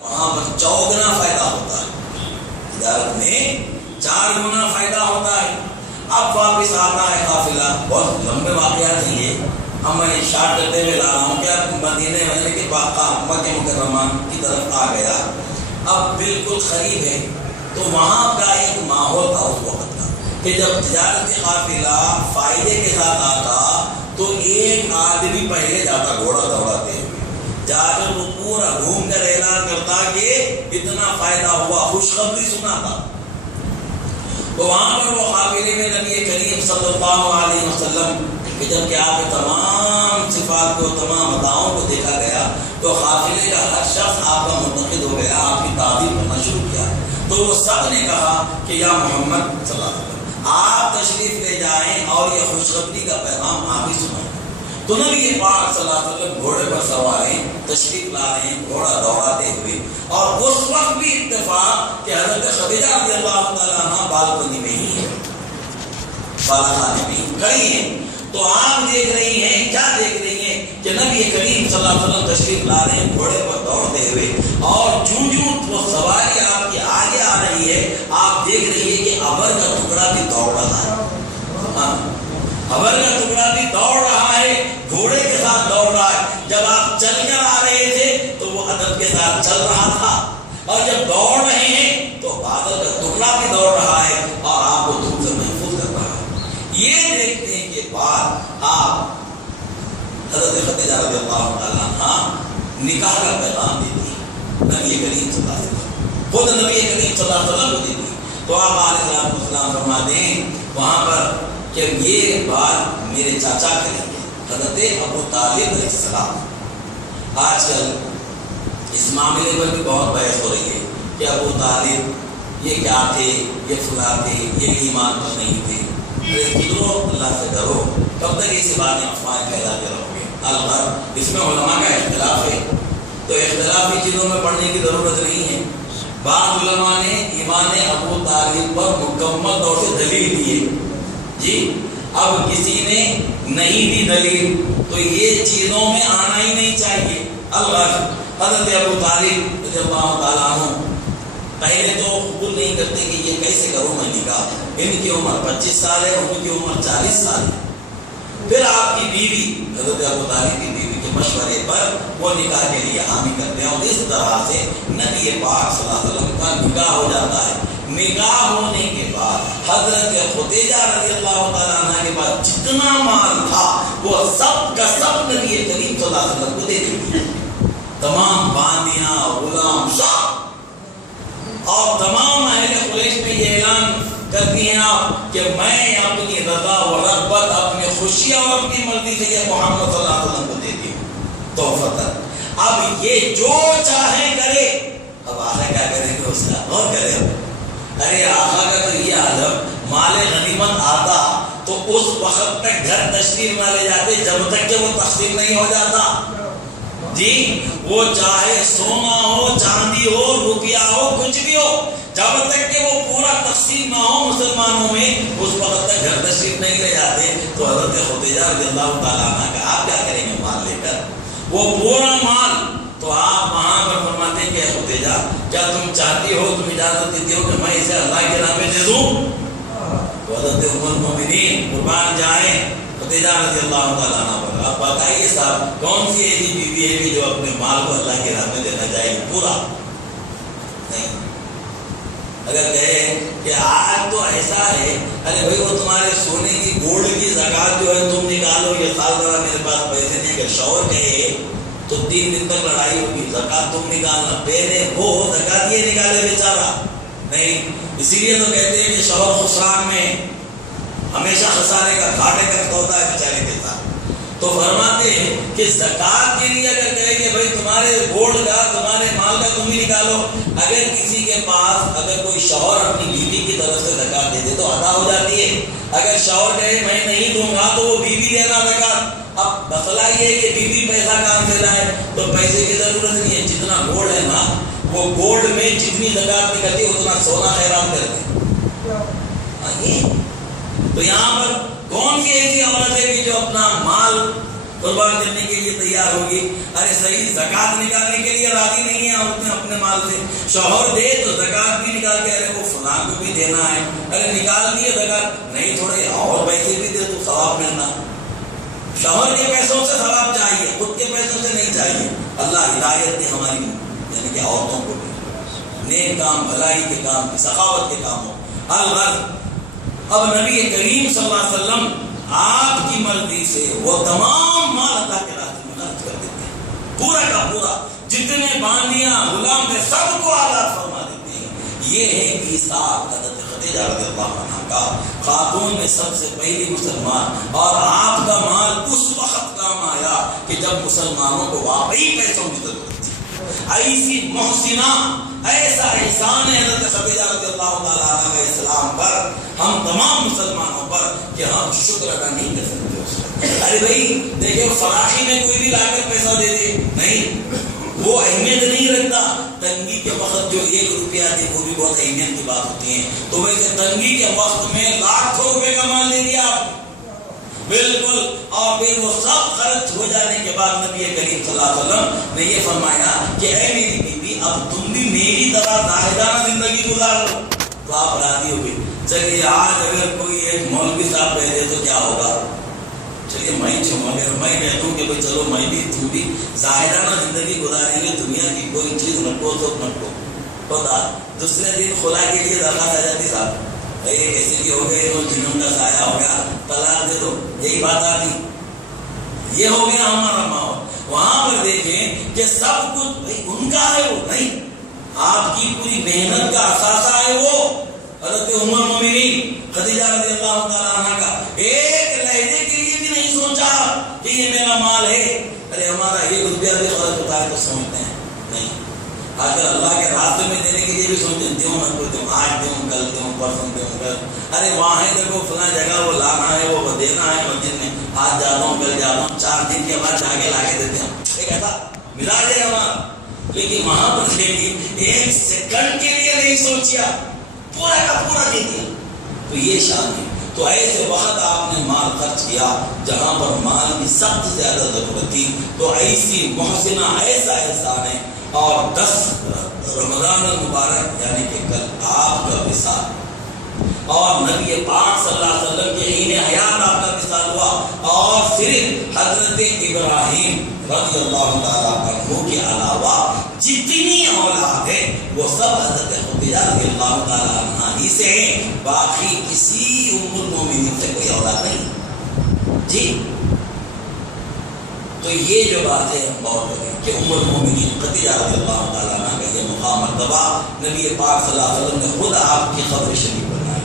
وہاں پر 4 گنا فائدہ ہوتا ہے، تجارت میں 4 گنا فائدہ ہوتا ہے۔ اب واپس آتا ہے قافلہ، بہت لمبے واقعات ہیں یہ، اب میں اشارہ کرتے ہوئے لا رہا ہوں کہ مدینے کے مکہ مکرمہ کی طرف آ گیا، اب بالکل قریب ہے۔ تو وہاں کا ایک ماحول تھا اس وقت کا کہ جب تجارت قافلہ فائدے کے ساتھ آتا تو ایک آدمی پہلے جاتا گھوڑا دوڑاتے ہوئے، جا کر وہ پورا گھوم کر اعلان کرتا کہ اتنا فائدہ ہوا، خوشخبری سناتا۔ تو وہاں پر وہ قافلے میں نبی کریم صلی اللہ علیہ وسلم کہ جب کہ آپ تمام صفات کو، تمام اداؤں کو دیکھا گیا تو قافلے کا ہر شخص آپ کا منتقد ہو گیا، آپ کی تعریف کرنا شروع کیا۔ تو وہ سب نے کہا کہ یا محمد صلی اللہ علیہ وسلم آپ تشریف لے جائیں اور یہ خوشخبری کا پیغام آپ ہی سنائیں۔ تو نبی پاک صلی اللہ علیہ وسلم گھوڑے پر سوار ہیں، تشریف لا رہے ہیں گھوڑا دوڑاتے ہوئے، اور اس وقت بھی اتفاق کہ حضرت خدیجہ رضی اللہ تعالیٰ عنہ بالکنی میں ہی ہے، بالا خانے میں ہی کھڑی ہیں۔ تو آپ دیکھ رہی ہیں، کیا دیکھ رہی ہیں کہ نبی کریم صلی اللہ علیہ وسلم تشریف لا رہے ہیں گھوڑے پر دوڑتے ہوئے، اور جوں وہ سواری آپ کی آگے آ رہی ہے، آپ دیکھ رہی ہے کہ ابر کا ٹکڑا بھی دوڑ رہا ہے، ابر کا ٹکڑا بھی دوڑ رہا ہے، گھوڑے کے ساتھ دوڑ رہا ہے۔ جب آپ چل کر آ رہے تھے تو وہ ادب کے ساتھ چل رہا تھا، اور جب دوڑ رہے ہیں تو بادل کا ٹکڑا بھی دوڑ رہا ہے اور آپ کو دھوپ سے محفوظ کر رہا ہے۔ یہ دیکھنے کے بعد آپ حضرت خدیجہ رضی اللہ تعالیٰ عنہ نکاح کا پیغام دیتی ہے نبی کریم صلی اللہ علیہ وسلم، خود نبی کریم صلی اللہ علیہ وسلم کو دیتی ہے۔ تو آپ علیہ السلام فرماتے ہیں وہاں پر کہ یہ بات میرے چاچا کریں گے، حضرت ابو طالب علیہ السلام۔ آج کل اس معاملے پر بھی بہت بحث ہو رہی ہے کہ ابو طالب یہ کیا تھے، یہ فلاں تھے، یہ ایمان پر نہیں تھے۔ قدرو اللہ سے ڈرو، کب تک ایسی باتیں افواہیں پیدا کر رہو گے؟ البتہ اس میں علماء کا اختلاف ہے، تو اختلافی چیزوں میں پڑھنے کی ضرورت نہیں ہے۔ بعض علماء نے ایمان ابو طالب پر مکمل طور سے دلیل دی ہے جی، اب کسی نے نہیں دی دلیل تو یہ چیزوں میں آنا ہی نہیں چاہیے۔ حضرت ابو طالب رضی اللہ تعالیٰ عنہ پہلے تو قبول نہیں کرتے کہ یہ کیسے کروں میں نکاح، ان کی عمر 25 سال ہے، ان کی عمر 40 سال ہے۔ پھر آپ کی بیوی حضرت ابو طالب کی بیوی کے مشورے پر وہ نکاح کے لیے حامی کرتے ہیں، اور اس طرح سے نبی پاک صلی اللہ علیہ وسلم کا نکاح ہو جاتا ہے۔ نکاح ہونے کے بعد حضرت خدیجہ رضی اللہ تعالیٰ عنہ کے پاس جتنا مال تھا وہ سب کا سب نبی کریم صلی اللہ علیہ وسلم کو دے دی، تمام باندیاں، غلام، سب، اور تمام اہل قریش میں یہ اعلان کرتی ہیں آپ کہ میں اپنی رضا و رغبت، اپنی خوشی اور اپنی مرضی سے یہ محمد صلی اللہ علیہ وسلم کو دیتی ہوں تحفۃ۔ اب یہ جو چاہے کرے۔ اب آقا کیا کریں گے اس کا؟ اور کرے ارے آقا کا تو یہ عالم، مال غنیمت آتا تو اس وقت تک گھر تشریف نہ لے جاتے جب تک کہ وہ تقسیم نہیں ہو جاتا جی۔ وہ چاہے سونا ہو، چاندی ہو، روپیہ ہو، کچھ بھی ہو، جب تک کہ وہ پورا تقسیم نہ ہو مسلمانوں میں اس وقت تک گھر تشریف نہیں لے جاتے۔ تو حضرت خدیجہ رضی اللہ تعالیٰ عنہ کا آپ کیا کریں گے مال لے کر؟ وہ پورا مال تو آپ وہاں پر فرماتے ہیں کہ خدیجہ کیا تم چاہتی ہو، تم اجازت دیتی ہو کہ میں اسے اللہ کے نام پہ دے دوں؟ تو حضرت ام المؤمنین قربان جائیں خدیجہ رضی اللہ تعالیٰ عنہ پر آپ بتائیے صاحب کون سی ایسی بیوی ہے کہ جو اپنے مال کو اللہ کے راہ میں دینا چاہیے پورا؟ نہیں۔ اگر کہے کہ آج تو ایسا ہے، ارے بھائی وہ تمہارے سونے کی گولڈ کی زکات جو ہے تم نکالو، یہ سال ذرا میرے پاس پیسے نہیں، اگر شوہر کہے تو 3 دن تک لڑائی ہوگی، زکات تم نکالنا، پہلے وہ زکات یہ نکالے بیچارہ نہیں۔ اسی لیے تو کہتے ہیں کہ شوہر خسران میں ہمیشہ خسارے کا، گھاٹے کا ہوتا ہے بیچارے کے ساتھ۔ تو فرماتے ہیں کہ زکات کے لیے اگر کہے کہ بھائی تمہارے گولڈ کا، تمہارے مال کا تم ہی نکالو، اگر کسی کے پاس اگر کوئی شوہر اپنی بیوی کی طرف سے زکات دے دے تو ادا ہو جاتی ہے۔ اگر شوہر کہے میں نہیں دوں گا تو وہ بیوی دینا زکات۔ اب مسئلہ یہ ہے کہ بیوی پیسہ کہاں سے لائے، تو پیسے کی ضرورت نہیں ہے، جتنا گولڈ ہے نا وہ گولڈ میں جتنی زکات نکلتی ہے اتنا سونا خیرات کرتے۔ تو یہاں پر کون سی ایسی عورت ہے کہ جو اپنا مال قربان کرنے کے لیے تیار ہوگی. ارے صحیح زکات نکالنے کے لیے راضی نہیں ہے عورتیں اپنے مال سے. شوہر دے تو زکات بھی نکال کے ارے وہ فلاں کو بھی دینا ہے, ارے نکال دیے زکات, نہیں تھوڑے اور پیسے بھی دے تو ثواب ملنا. شوہر کے پیسوں سے ثواب چاہیے, خود کے پیسوں سے نہیں چاہیے. اللہ ہدایت دے ہماری یعنی کہ عورتوں کو بھی نیک کام, بھلائی کے کام, سخاوت کے کاموں. الغرض اب نبی کریم صلی اللہ علیہ وسلم آپ کی مرضی سے وہ تمام مال اللہ کے راستے میں خرچ کر دیتے ہیں, پورا کا پورا, جتنے باندیاں غلام تھے سب کو آزاد فرما دیتے ہیں. یہ ہے ایثار حضرت خدیجہ رضی اللہ عنہا کا, خاتون میں سب سے پہلی مسلمان, اور آپ کا مال اس وقت کام آیا کہ جب مسلمانوں کو واقعی پیسوں کی ضرورت تھی. ایسی محسنہ, ایسا احسان ہے حضرت خدیجہ رضی اللہ تعالیٰ عنہ کے اسلام پر, ہم تمام مسلمانوں پر, کہ ہم شکر ادا نہیں کر سکتے. ارے بھائی دیکھیں فراخی میں کوئی بھی لا کر پیسہ دے دے, نہیں, وہ اہمیت نہیں رکھتا. تنگی کے وقت جو 1 روپیہ دے وہ بھی بہت اہمیت کی بات ہوتی ہے. تو ویسے تنگی کے وقت میں لاکھوں روپے کا مال دے دیا آپ, بالکل, اور پھر وہ سب خرچ ہو جانے کے بعد نبی کریم صلی اللہ علیہ وسلم نے یہ فرمایا کہ اے میری بیوی اب تم بھی میری طرح زاہدانہ زندگی گزار لو. تو آپ راضی ہو گئی. چلیے آج اگر کوئی ایک مولوی صاحب کہہ دے تو کیا ہوگا, چلیے میں چھوڑوں, اگر میں کہتوں کہ بھائی چلو میں بھی تم بھی زاہدانہ زندگی گزاریں گے, دنیا کی کوئی چیز رکھو تو رکھو, ہوتا دوسرے دن خلا کے لیے درخواست آ جاتی صاحب بھائی کیسے بھی ہو گئے تو جنوں کا سایہ ہو گیا, طلاق دے دو, یہی بات آتی. یہ ہو گیا ہمارا ماحول. وہاں پر دیکھیں کہ سب کچھ بھائی ان کا ہے, وہ نہیں, آپ کی پوری محنت کا اثاثہ ہے وہ. حضرت ام المؤمنین خدیجہ رضی اللہ تعالیٰ عنہ کا ایک لہجے کے لیے بھی نہیں سوچا کہ یہ میرا مال ہے, ارے ہمارا 1 روپیہ بھی خرچ ہوتا ہے تو سمجھتے ہیں نہیں. اگر اللہ کے راستے میں دینے کے لیے بھی سوچیں, دوں نہ کو دوں, آج دوں, کل دوں, پرسوں دوں, کل, ارے وہاں ہے دیکھو فلاں جگہ وہ لانا ہے, وہ دینا ہے مسجد میں, آج جاتا ہوں کل جاتا ہوں, 4 دن کے بعد جا کے لا کے دیتے ہیں. ایک ایسا مزاج ہے ہمارا. لیکن وہاں پر دیکھیے 1 سیکنڈ کے لیے نہیں سوچیا, پورا کا پورا دے دیا. تو یہ شان ہے. تو ایسے وقت آپ نے مال خرچ کیا جہاں پر مال کی سخت زیادہ ضرورت تھی. تو ایسی محسنہ ایسا احسان ہے. اور 10 رمضان المبارک یعنی کہ کل آپ کا وصال, اور نبی پاک صلی اللہ علیہ وسلم کے حین حیات آپ کا وصال ہوا, اور صرف حضرت ابراہیم رضی اللہ تعالیٰ عنہ کے علاوہ جتنی اولاد ہے وہ سب حضرت خدیجہ رضی اللہ تعالیٰ عنہ ہی سے ہیں, باقی کسی ام المؤمنین سے کوئی اولاد نہیں جی. تو یہ جو بات ہے ہم غور کریں کہ ام المؤمنین خدیجہ رضی اللہ تعالیٰ عنہ کا یہ مقام مرتبہ نبی پاک صلی اللہ علیہ وسلم نے خود آپ کی قبر شریف بنائی,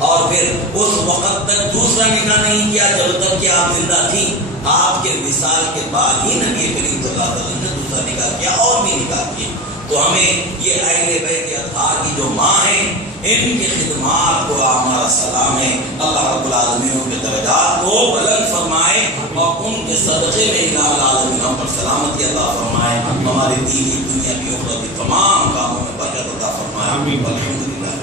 اور پھر اس وقت تک دوسرا نکاح نہیں کیا جب تک کہ آپ زندہ تھی. آپ کے وصال کے بعد ہی نبی کریم صلی اللہ علیہ وسلم نے دوسرا نکاح کیا اور بھی نکاح کیے. تو ہمیں یہ اہل بیت اطہار کی جو ماں ہیں ان کی خدمات کو ہمارا سلام ہے. اللہ رب العالمین ان کے درجات کو بلند فرمائے, اور ان کے صدقے میں الہ العالمین ہم پر سلامتی عطا فرمائے, ہمارے دینی دنیا کی اخروی تمام کاموں میں برکت عطا فرمائے. الحمدللہ.